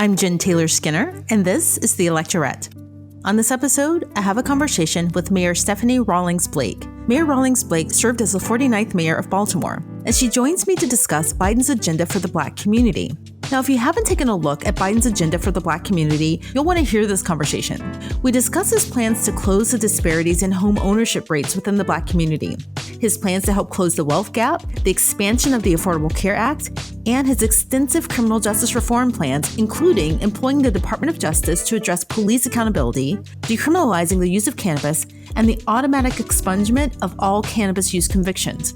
I'm Jen Taylor Skinner, and this is the Electorette. On this episode, I have a conversation with Mayor Stephanie Rawlings-Blake. Mayor Rawlings-Blake served as the 49th mayor of Baltimore, and she joins me to discuss Biden's agenda for the Black community. Now, if you haven't taken a look at Biden's agenda for the Black community, you'll want to hear this conversation. We discuss his plans to close the disparities in home ownership rates within the Black community, his plans to help close the wealth gap, the expansion of the Affordable Care Act, and his extensive criminal justice reform plans, including employing the Department of Justice to address police accountability, decriminalizing the use of cannabis, and the automatic expungement of all cannabis use convictions.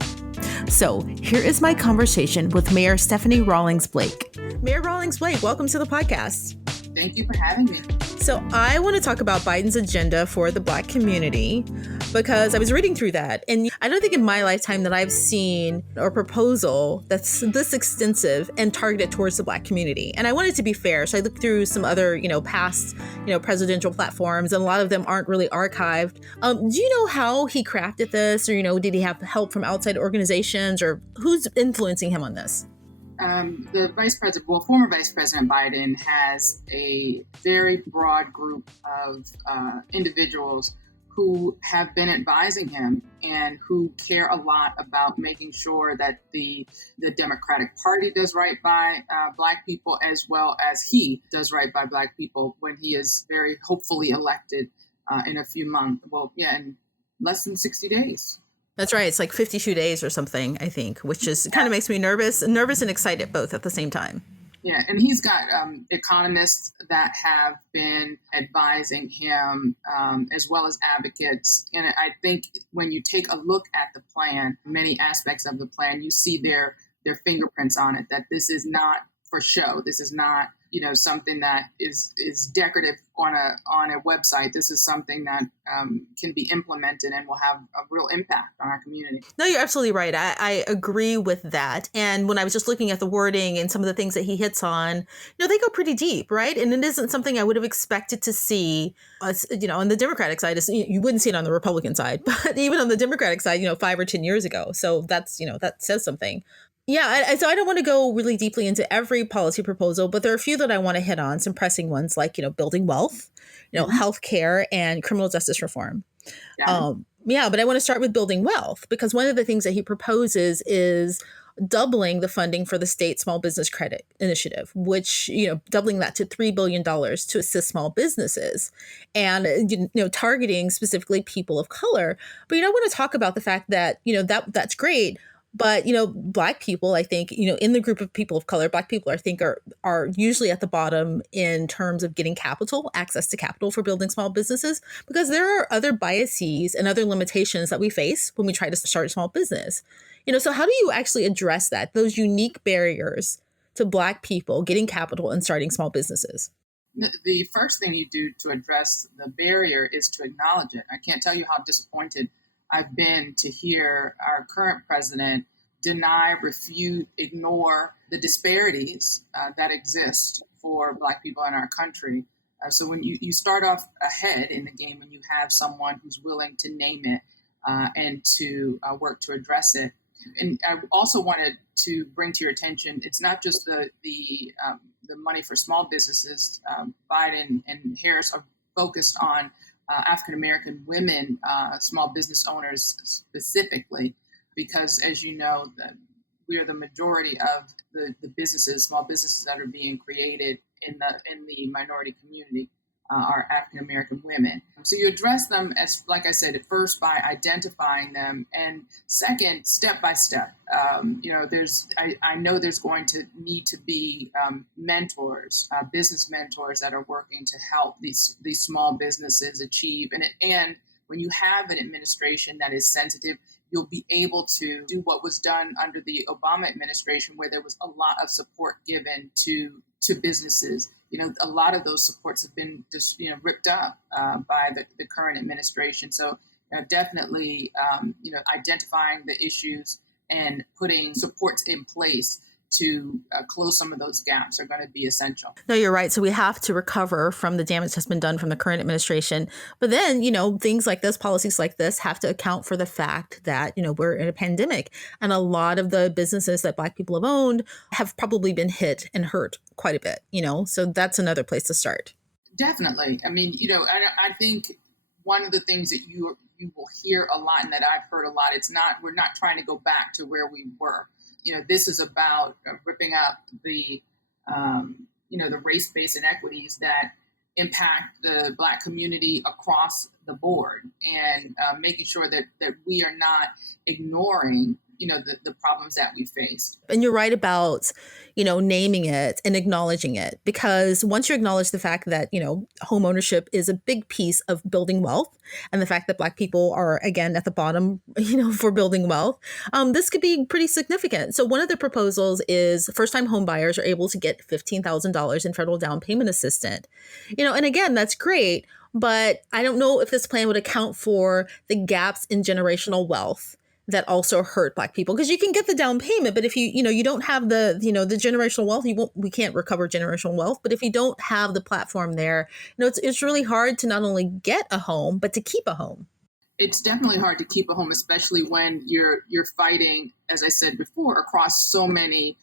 So here is my conversation with Mayor Stephanie Rawlings-Blake. Mayor Rawlings-Blake, welcome to the podcast. Thank you for having me. So I want to talk about Biden's agenda for the Black community because I was reading through that. And I don't think in my lifetime that I've seen a proposal that's this extensive and targeted towards the Black community. And I wanted to be fair. So I looked through some other, past, presidential platforms, and a lot of them aren't really archived. Do you know how he crafted this? Or, did he have help from outside organizations, or who's influencing him on this? The former Vice President Biden has a very broad group of individuals who have been advising him and who care a lot about making sure that the Democratic Party does right by Black people, as well as he does right by Black people when he is very hopefully elected in a few months. In less than 60 days. That's right. It's like 52 days or something, I think, which is kind of makes me nervous and excited both at the same time. Yeah. And he's got economists that have been advising him, as well as advocates. And I think when you take a look at the plan, many aspects of the plan, you see their fingerprints on it, that this is not for show. This is not, something that is decorative on a website. This is something that can be implemented and will have a real impact on our community. No, you're absolutely right. I agree with that. And when I was just looking at the wording and some of the things that he hits on, they go pretty deep, right? And it isn't something I would have expected to see, on the Democratic side. You wouldn't see it on the Republican side, but even on the Democratic side, 5 or 10 years ago. So that's, that says something. Yeah, so I don't want to go really deeply into every policy proposal, but there are a few that I want to hit on, some pressing ones like, building wealth, healthcare and criminal justice reform. But I want to start with building wealth because one of the things that he proposes is doubling the funding for the state small business credit initiative, which, doubling that to $3 billion to assist small businesses and, targeting specifically people of color. But, I want to talk about the fact that, that's great. But, Black people, I think, in the group of people of color, Black people, I think, are usually at the bottom in terms of getting access to capital for building small businesses, because there are other biases and other limitations that we face when we try to start a small business. So how do you actually address that, those unique barriers to Black people getting capital and starting small businesses? The first thing you do to address the barrier is to acknowledge it. I can't tell you how disappointed I've been to hear our current president deny, refute, ignore the disparities that exist for Black people in our country. So when you start off ahead in the game and you have someone who's willing to name it and to work to address it. And I also wanted to bring to your attention, it's not just the money for small businesses. Biden and Harris are focused on African-American women, small business owners specifically, because as you know, we are the majority of the small businesses that are being created in the minority community are African-American women. So you address them as, like I said, at first by identifying them, and second, step by step. I know there's going to need to be mentors, business mentors that are working to help these small businesses achieve. And when you have an administration that is sensitive, you'll be able to do what was done under the Obama administration, where there was a lot of support given to businesses. A lot of those supports have been just, ripped up by the current administration. So definitely, identifying the issues and putting supports in place to close some of those gaps are going to be essential. No, you're right. So we have to recover from the damage that's been done from the current administration. But then, things like this, policies like this have to account for the fact that, we're in a pandemic and a lot of the businesses that Black people have owned have probably been hit and hurt quite a bit, so that's another place to start. Definitely. I mean, I think one of the things that you will hear a lot and that I've heard a lot, we're not trying to go back to where we were. This is about ripping up the race-based inequities that impact the Black community across the board, and making sure that we are not ignoring the problems that we face. And you're right about, naming it and acknowledging it, because once you acknowledge the fact that, home ownership is a big piece of building wealth, and the fact that Black people are, again, at the bottom, for building wealth, this could be pretty significant. So one of the proposals is first-time home buyers are able to get $15,000 in federal down payment assistance. And again, that's great, but I don't know if this plan would account for the gaps in generational wealth that also hurt Black people, because you can get the down payment, but if you don't have the generational wealth, we can't recover generational wealth. But if you don't have the platform there, it's really hard to not only get a home, but to keep a home. It's definitely hard to keep a home, especially when you're fighting, as I said before, across so many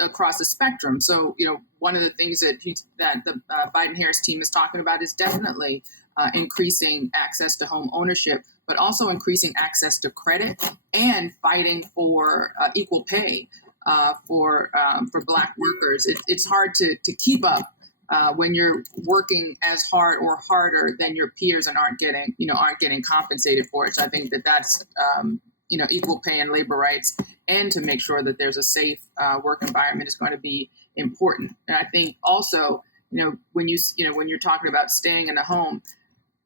across the spectrum. So one of the things that the Biden-Harris team is talking about is definitely increasing access to home ownership, but also increasing access to credit and fighting for equal pay for Black workers. It's hard to keep up when you're working as hard or harder than your peers and aren't getting compensated for it. So I think that's equal pay and labor rights, and to make sure that there's a safe work environment is going to be important. And I think also, when you're talking about staying in the home,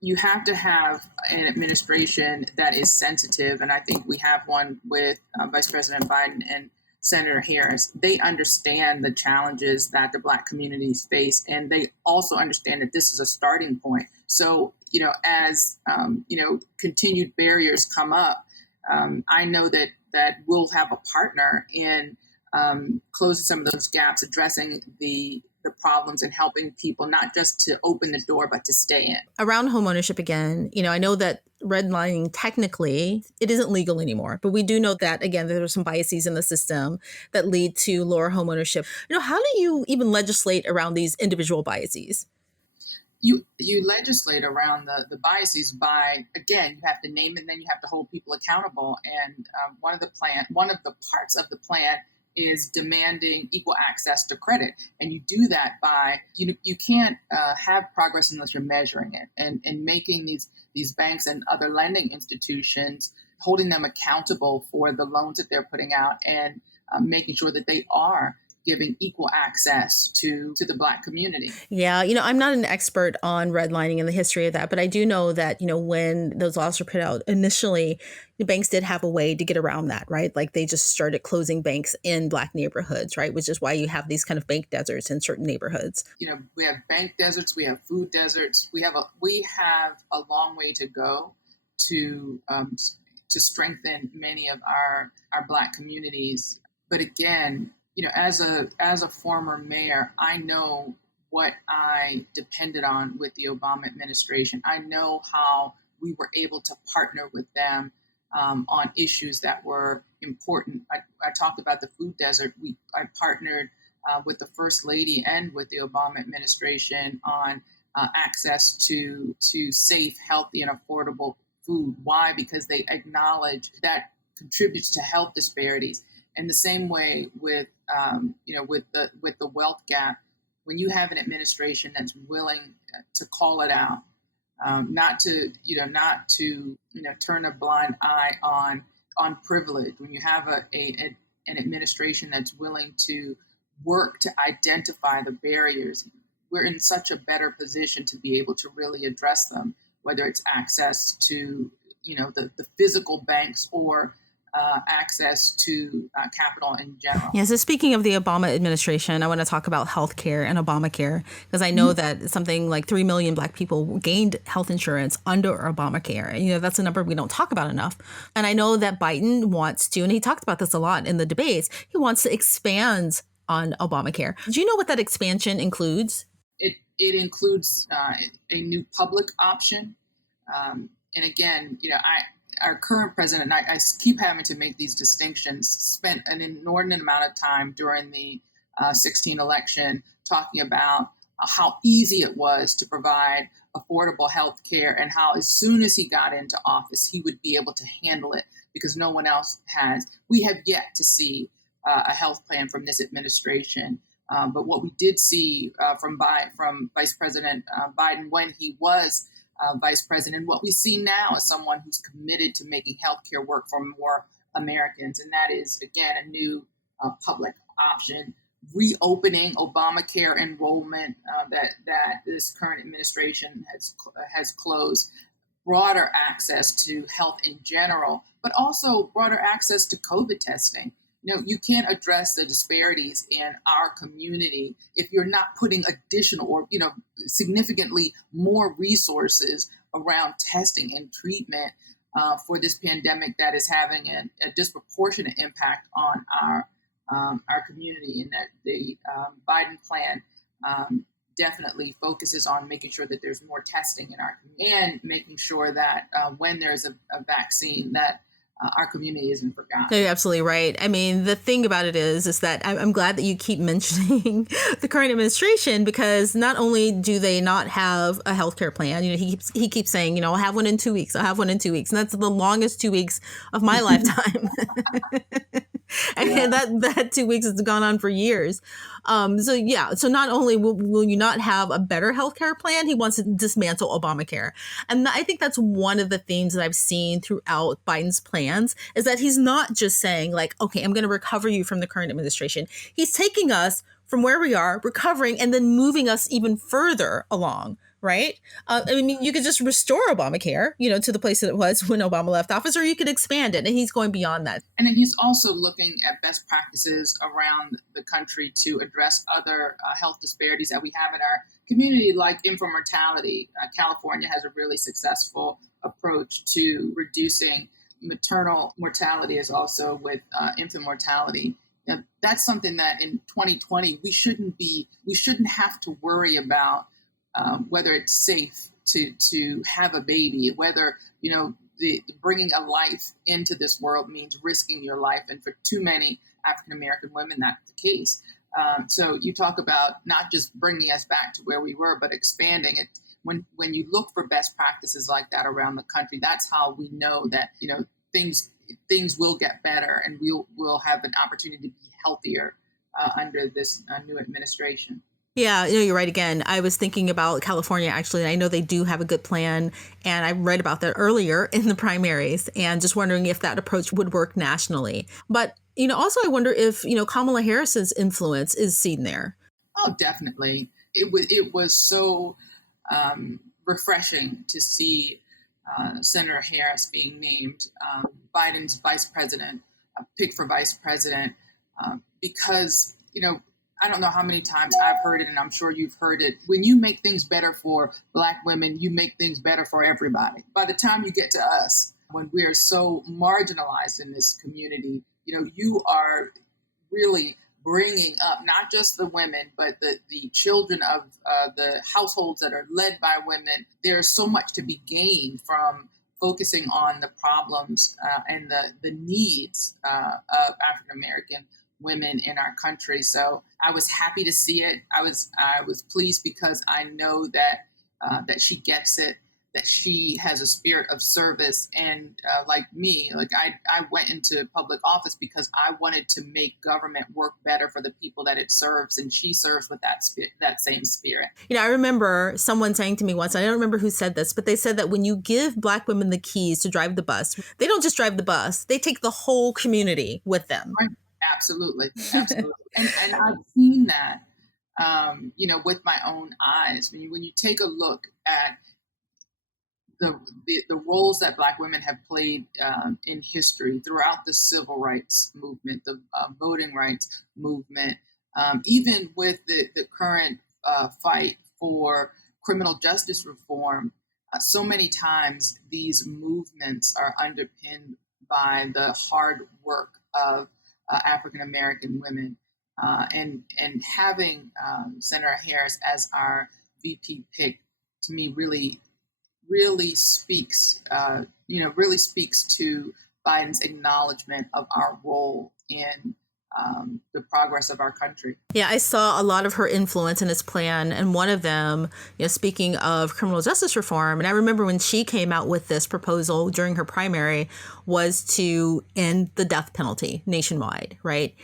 you have to have an administration that is sensitive. And I think we have one with Vice President Biden and Senator Harris. They understand the challenges that the Black communities face, and they also understand that this is a starting point. So, as continued barriers come up, I know that we'll have a partner in closing some of those gaps, addressing the problems, and helping people not just to open the door, but to stay in. Around homeownership again, I know that redlining, technically, it isn't legal anymore, but we do know that, again, there are some biases in the system that lead to lower homeownership. How do you even legislate around these individual biases? You legislate around the biases by, again, you have to name it, and then you have to hold people accountable. And one of the parts of the plan is demanding equal access to credit. And you do that by, you can't have progress unless you're measuring it, and making these banks and other lending institutions, holding them accountable for the loans that they're putting out, and making sure that they are giving equal access to the Black community. Yeah, I'm not an expert on redlining and the history of that, but I do know that, when those laws were put out initially, the banks did have a way to get around that, right? Like they just started closing banks in Black neighborhoods, right? Which is why you have these kind of bank deserts in certain neighborhoods. We have bank deserts, we have food deserts, we have a long way to go to strengthen many of our Black communities. But again, as a former mayor, I know what I depended on with the Obama administration. I know how we were able to partner with them on issues that were important. I talked about the food desert. I partnered with the First Lady and with the Obama administration on access to safe, healthy, and affordable food. Why? Because they acknowledge that contributes to health disparities. And the same way with the wealth gap, when you have an administration that's willing to call it out, not to turn a blind eye on privilege, when you have an administration that's willing to work to identify the barriers, we're in such a better position to be able to really address them, whether it's access to the physical banks or access to capital in general. Yeah, so speaking of the Obama administration, I want to talk about healthcare and Obamacare, because I know Mhm. that something like 3 million Black people gained health insurance under Obamacare. You know, that's a number we don't talk about enough. And I know that Biden wants to, and he talked about this a lot in the debates, he wants to expand on Obamacare. Do you know what that expansion includes? It includes a new public option. And again, our current president, I keep having to make these distinctions, spent an inordinate amount of time during the 16 election talking about how easy it was to provide affordable health care and how as soon as he got into office, he would be able to handle it because no one else has. We have yet to see a health plan from this administration. But what we did see from Vice President Biden when he was vice president, what we see now is someone who's committed to making healthcare work for more Americans, and that is again a new public option, reopening Obamacare enrollment that this current administration has closed, broader access to health in general, but also broader access to COVID testing. You can't address the disparities in our community if you're not putting additional or, significantly more resources around testing and treatment for this pandemic that is having a disproportionate impact on our community. And that the Biden plan definitely focuses on making sure that there's more testing in our community and making sure that when there's a vaccine that our community isn't forgotten. No, you're absolutely right. I mean, the thing about it is that I'm glad that you keep mentioning the current administration, because not only do they not have a healthcare plan, he keeps saying, I'll have one in 2 weeks. I'll have one in 2 weeks. And that's the longest 2 weeks of my lifetime. And that 2 weeks has gone on for years. So not only will you not have a better healthcare plan, he wants to dismantle Obamacare. And I think that's one of the themes that I've seen throughout Biden's plans, is that he's not just saying like, okay, I'm going to recover you from the current administration. He's taking us from where we are, recovering, and then moving us even further along. Right. I mean, you could just restore Obamacare, to the place that it was when Obama left office, or you could expand it. And he's going beyond that. And then he's also looking at best practices around the country to address other health disparities that we have in our community, like infant mortality. California has a really successful approach to reducing maternal mortality, as also with infant mortality. That's something that in 2020 we shouldn't have to worry about. Whether it's safe to have a baby, whether bringing a life into this world means risking your life, and for too many African American women, that's the case. So you talk about not just bringing us back to where we were, but expanding it. When you look for best practices like that around the country, that's how we know that things will get better, and we'll have an opportunity to be healthier under this new administration. Yeah, you're right. Again, I was thinking about California, actually, and I know they do have a good plan. And I read about that earlier in the primaries, and just wondering if that approach would work nationally. But, also I wonder if, Kamala Harris's influence is seen there. Oh, definitely. It was so refreshing to see Senator Harris being named Biden's vice president, picked for vice president, because, I don't know how many times I've heard it, and I'm sure you've heard it. When you make things better for Black women, you make things better for everybody. By the time you get to us, when we are so marginalized in this community, you are really bringing up not just the women, but the children of the households that are led by women. There's so much to be gained from focusing on the problems and the needs of African American women in our country. So I was happy to see it. I was pleased because I know that she gets it, that she has a spirit of service. And like me, I went into public office because I wanted to make government work better for the people that it serves. And she serves with that same spirit. I remember someone saying to me once, I don't remember who said this, but they said that when you give Black women the keys to drive the bus, they don't just drive the bus, they take the whole community with them. Right. Absolutely. and I've seen that, with my own eyes. When you take a look at the roles that Black women have played in history throughout the civil rights movement, the voting rights movement, even with the current fight for criminal justice reform, so many times these movements are underpinned by the hard work of African American women. And having Senator Harris as our VP pick, to me, really speaks, really speaks to Biden's acknowledgement of our role in the progress of our country. Yeah, I saw a lot of her influence in his plan, and one of them, speaking of criminal justice reform, and I remember when she came out with this proposal during her primary, was to end the death penalty nationwide, right?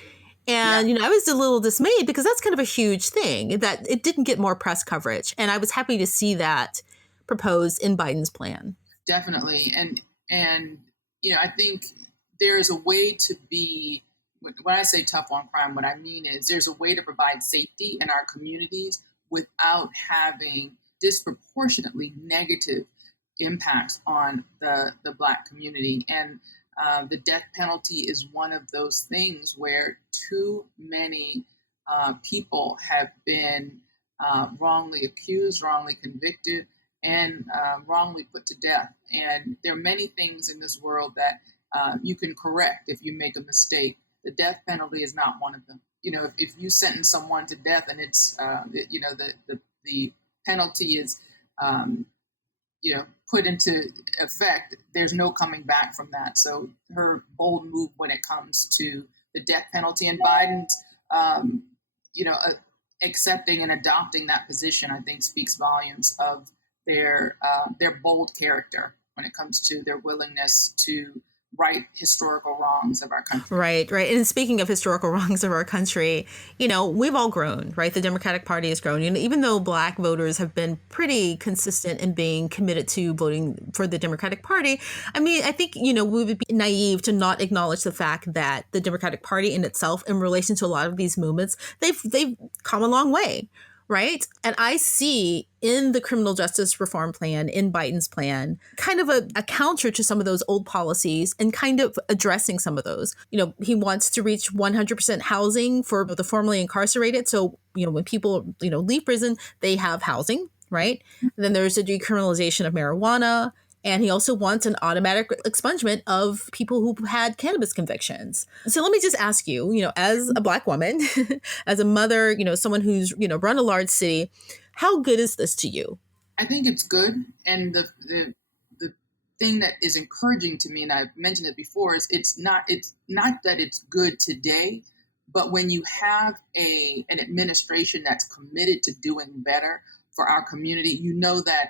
And, I was a little dismayed because that's kind of a huge thing, that it didn't get more press coverage. And I was happy to see that proposed in Biden's plan. Definitely. And I think there is a way to be, when I say tough on crime, what I mean is there's a way to provide safety in our communities without having disproportionately negative impacts on the Black community. And the death penalty is one of those things where too many people have been wrongly accused, wrongly convicted, and wrongly put to death. And there are many things in this world that you can correct if you make a mistake. The death penalty is not one of them. If you sentence someone to death and it's, the penalty is, put into effect, there's no coming back from that. So her bold move when it comes to the death penalty and Biden's, accepting and adopting that position, I think speaks volumes of their bold character when it comes to their willingness to right historical wrongs of our country. Right. And speaking of historical wrongs of our country, we've all grown, right? The Democratic Party has grown. Even though Black voters have been pretty consistent in being committed to voting for the Democratic Party, I think, we would be naive to not acknowledge the fact that the Democratic Party in itself, in relation to a lot of these movements, they've come a long way. Right. And I see in the criminal justice reform plan, in Biden's plan, kind of a counter to some of those old policies and kind of addressing some of those. He wants to reach 100% housing for the formerly incarcerated. So, when people, leave prison, they have housing. Right. And then there's a decriminalization of marijuana. And he also wants an automatic expungement of people who had cannabis convictions. So let me just ask you, as a Black woman, as a mother, someone who's, run a large city, how good is this to you? I think it's good. And the thing that is encouraging to me, and I've mentioned it before, is it's not that it's good today, but when you have an administration that's committed to doing better for our community, you know that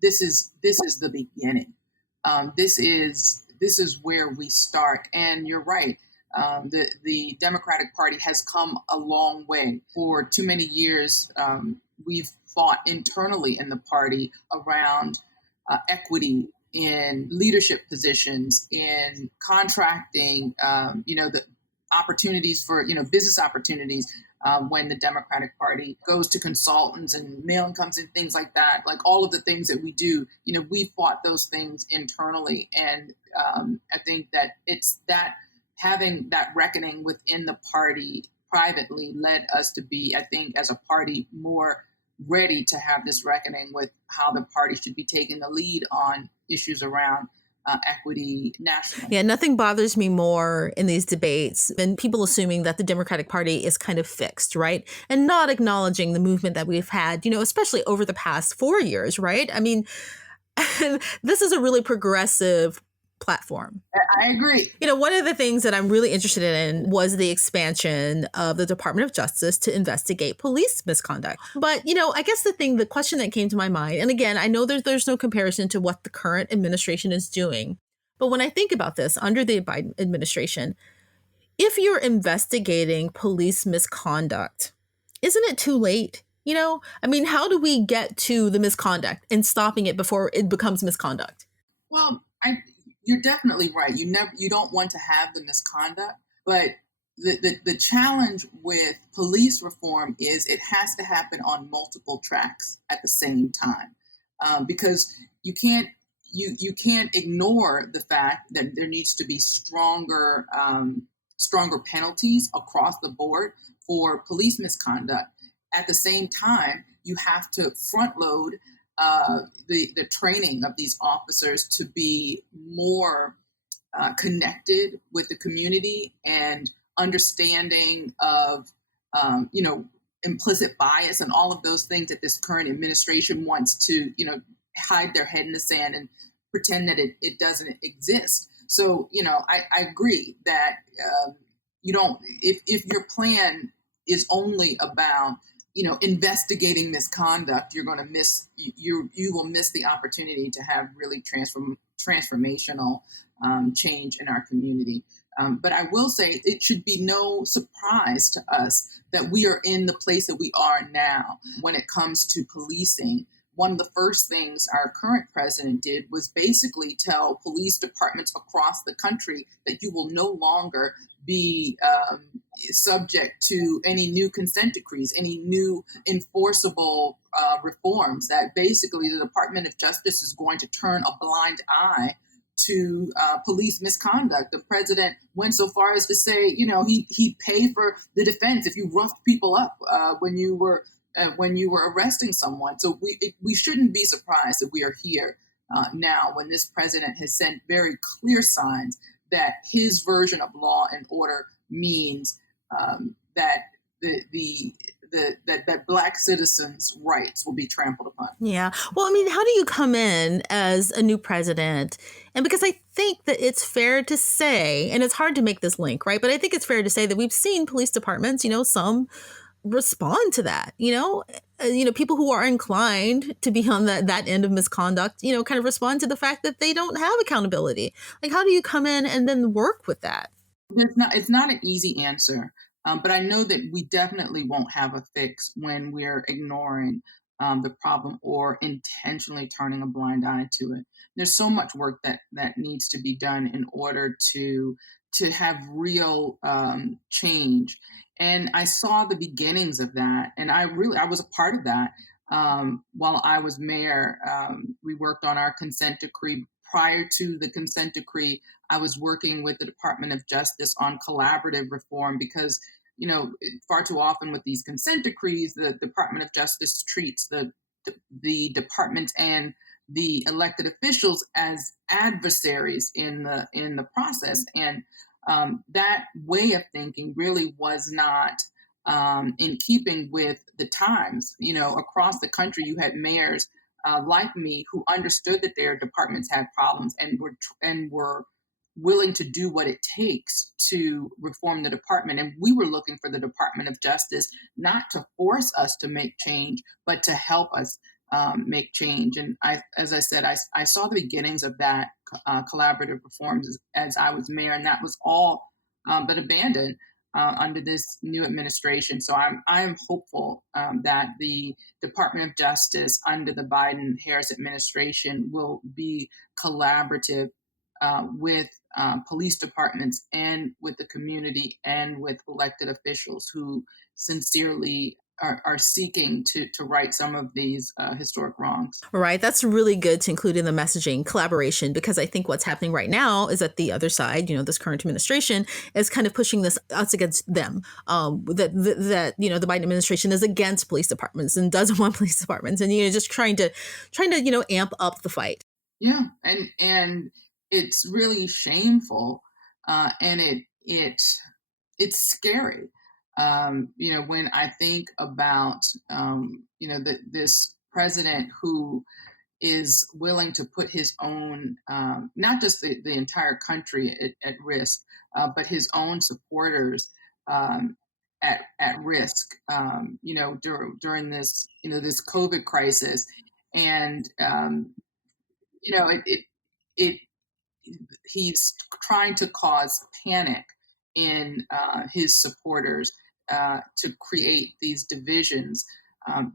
this is the beginning. This is where we start. And you're right. The Democratic Party has come a long way. For too many years, we've fought internally in the party around equity in leadership positions, in contracting, the opportunities for, business opportunities. When the Democratic Party goes to consultants and mail incomes and things like that, like all of the things that we do, we fought those things internally. And I think that it's that having that reckoning within the party privately led us to be, I think, as a party, more ready to have this reckoning with how the party should be taking the lead on issues around equity nationally. Yeah, nothing bothers me more in these debates than people assuming that the Democratic Party is kind of fixed, right? And not acknowledging the movement that we've had, especially over the past 4 years, right? This is a really progressive platform. I agree. One of the things that I'm really interested in was the expansion of the Department of Justice to investigate police misconduct. But, I guess the question that came to my mind, and again, I know there's no comparison to what the current administration is doing. But when I think about this under the Biden administration, if you're investigating police misconduct, isn't it too late? How do we get to the misconduct and stopping it before it becomes misconduct? Well, you're definitely right. You don't want to have the misconduct, but the challenge with police reform is it has to happen on multiple tracks at the same time, because you can't you can't ignore the fact that there needs to be stronger penalties across the board for police misconduct. At the same time, you have to front load the training of these officers to be more connected with the community and understanding of implicit bias and all of those things that this current administration wants to hide their head in the sand and pretend that it doesn't exist. So I agree that you don't if your plan is only about investigating misconduct, you're going to miss you will miss the opportunity to have really transformational change in our community. But I will say it should be no surprise to us that we are in the place that we are now when it comes to policing. One of the first things our current president did was basically tell police departments across the country that you will no longer be subject to any new consent decrees, any new enforceable reforms, that basically the Department of Justice is going to turn a blind eye to police misconduct. The president went so far as to say, he'd pay for the defense if you roughed people up when you were arresting someone. So we shouldn't be surprised that we are here now when this president has sent very clear signs that his version of law and order means that that Black citizens' rights will be trampled upon. Yeah. Well, I mean, how do you come in as a new president? And because I think that it's fair to say, and it's hard to make this link, right? But I think it's fair to say that we've seen police departments, some respond to that, people who are inclined to be on that end of misconduct, kind of respond to the fact that they don't have accountability. Like, how do you come in and then work with that? It's not an easy answer, but I know that we definitely won't have a fix when we're ignoring the problem or intentionally turning a blind eye to it. There's so much work that needs to be done in order to have real change. And I saw the beginnings of that, and I was a part of that while I was mayor. We worked on our consent decree. Prior to the consent decree, I was working with the Department of Justice on collaborative reform because, far too often with these consent decrees, the Department of Justice treats the department and the elected officials as adversaries in the process. And that way of thinking really was not in keeping with the times. Across the country, you had mayors like me who understood that their departments had problems and were willing to do what it takes to reform the department. And we were looking for the Department of Justice not to force us to make change, but to help us make change. And as I said, I saw the beginnings of that collaborative reforms as I was mayor, and that was all but abandoned under this new administration. So I am hopeful that the Department of Justice under the Biden-Harris administration will be collaborative with police departments and with the community and with elected officials who sincerely are seeking to right some of these historic wrongs. Right. That's really good to include in the messaging collaboration, because I think what's happening right now is that the other side, this current administration is kind of pushing us against them. That the Biden administration is against police departments and doesn't want police departments, and just trying to amp up the fight. Yeah, and it's really shameful, and it's scary. When I think about this president who is willing to put his own, not just the entire country at risk, but his own supporters at risk. During this COVID crisis, and it he's trying to cause panic in his supporters to create these divisions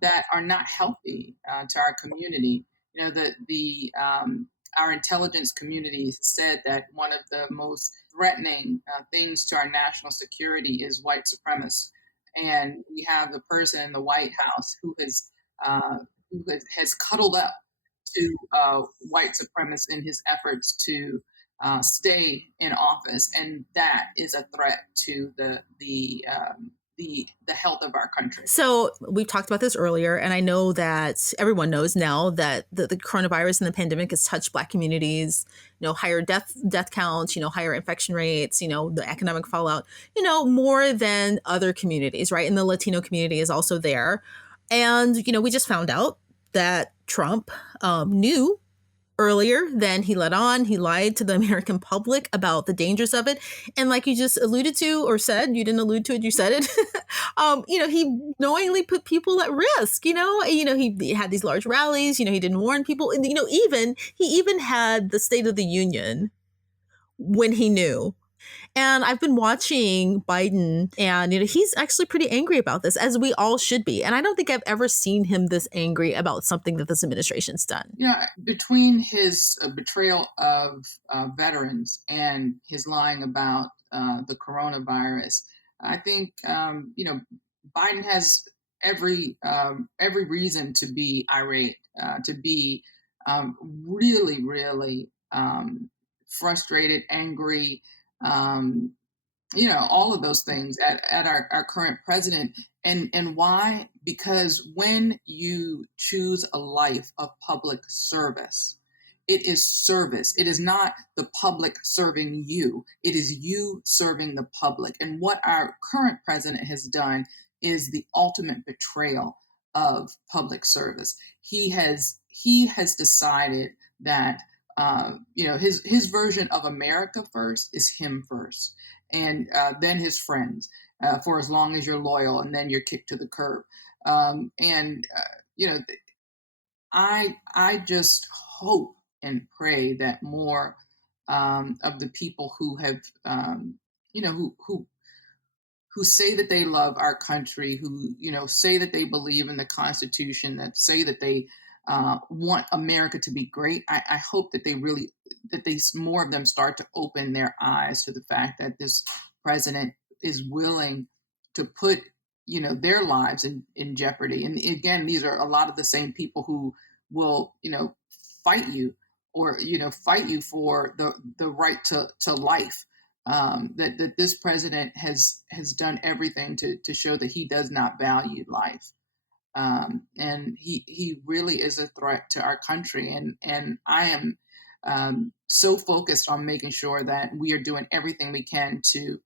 that are not healthy to our community. Our intelligence community said that one of the most threatening things to our national security is white supremacists, and we have the person in the White House who has cuddled up to white supremacists in his efforts to stay in office, and that is a threat to the health of our country. So we've talked about this earlier, and I know that everyone knows now that the coronavirus and the pandemic has touched Black communities, higher death counts, higher infection rates, the economic fallout, more than other communities, right? And the Latino community is also there. And, we just found out that Trump knew earlier than he let on. He lied to the American public about the dangers of it. And like you just alluded to or said, you didn't allude to it, you said it, he knowingly put people at risk, he had these large rallies, he didn't warn people, and, he even had the State of the Union when he knew. And I've been watching Biden, and he's actually pretty angry about this, as we all should be. And I don't think I've ever seen him this angry about something that this administration's done. Yeah, between his betrayal of veterans and his lying about the coronavirus, I think Biden has every reason to be irate, to be really, really frustrated, angry. All of those things at our current president. And why? Because when you choose a life of public service, it is service. It is not the public serving you. It is you serving the public. And what our current president has done is the ultimate betrayal of public service. He has decided that his version of America first is him first, and then his friends, for as long as you're loyal, and then you're kicked to the curb. I just hope and pray that more of the people who have, who say that they love our country, who say that they believe in the Constitution, that say that they want America to be great. I hope that more of them start to open their eyes to the fact that this president is willing to put, their lives in jeopardy. And again, these are a lot of the same people who will, fight you or, fight you for the right to life. That this president has done everything to show that he does not value life. And he really is a threat to our country. And I am so focused on making sure that we are doing everything we can to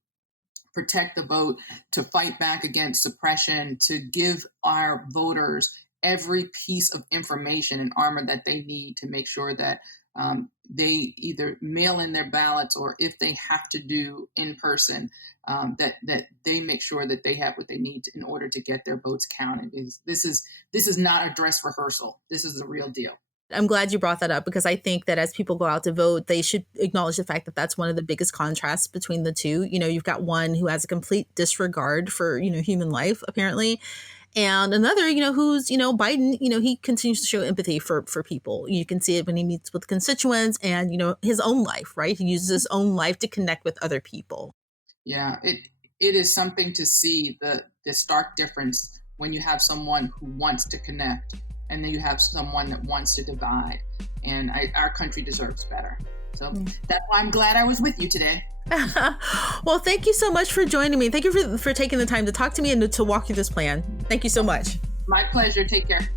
protect the vote, to fight back against suppression, to give our voters every piece of information and armor that they need to make sure that they either mail in their ballots, or if they have to do in person, that they make sure that they have what they need in order to get their votes counted. This is not a dress rehearsal. This is the real deal. I'm glad you brought that up, because I think that as people go out to vote, they should acknowledge the fact that that's one of the biggest contrasts between the two. You've got one who has a complete disregard for, human life, apparently. And another, who's, Biden, he continues to show empathy for people. You can see it when he meets with constituents and, his own life, right? He uses his own life to connect with other people. Yeah, it is something to see the stark difference when you have someone who wants to connect and then you have someone that wants to divide. And our country deserves better. So that's why I'm glad I was with you today. Well, thank you so much for joining me. Thank you for taking the time to talk to me and to walk through this plan. Thank you so much. My pleasure. Take care.